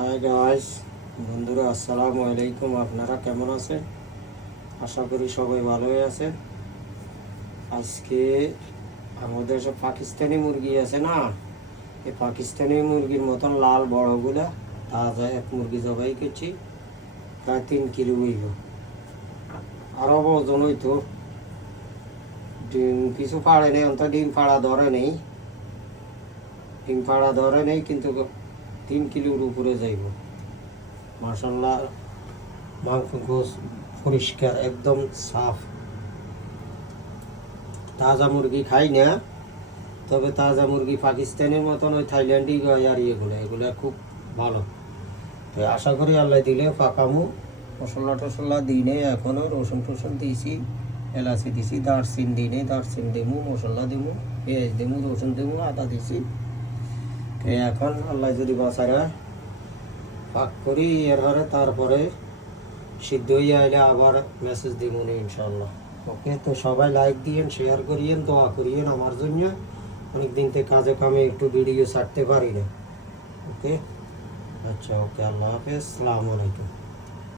Hi guys, বন্ধুরা আসসালামু আলাইকুম। আপনারা কেমন আছেন? আশা করি সবাই ভালোই আছেন। আজকে আমাদের সব পাকিস্তানি মুরগি আছে না, এই পাকিস্তানি মুরগির মতন লাল বড়গুলা তাজা এক মুরগি জবাই করছি। প্রায় 3 কিলো হইব, আরও ওজন হইতো। ডিম কিছু পাড়ে নেই, অন্তত ডিম পাড়া ধরে নেই, কিন্তু 3 কিলোর উপরে যাইব। মাশাল্লাহ, মাংস গোস পরিষ্কার, একদম সাফ। তাজা মুরগি খাই না, তবে তাজা মুরগি পাকিস্তানের মতন ওই থাইল্যান্ডই হয়। আর এগুলো খুব ভালো। তো আশা করি আল্লাহ দিলে পাকামু। মশলা দিনে এখনও রসুন টসুন দিয়েছি, এলাচি দিছি, দারচিনি দিনে দারচিনি দেবো, মশলা দেবো, পেঁয়াজ দেবো, রসুন দেবো, আদা দিছি। এখন আল্লাহ যদি বাঁচারা পাক করি এর হারে, তারপরে সিদ্ধ হয়ে আইলে আবার মেসেজ দিব না ইনশাল্লাহ। ওকে, তো সবাই লাইক দিয়েন, শেয়ার করিয়েন, দোয়া করিয়েন আমার জন্য। অনেকদিন থেকে কাজে কামে একটু ভিডিও ছাড়তে পারি না। ওকে, আচ্ছা, ওকে, আল্লাহ হাফেজ, আসসালামু আলাইকুম।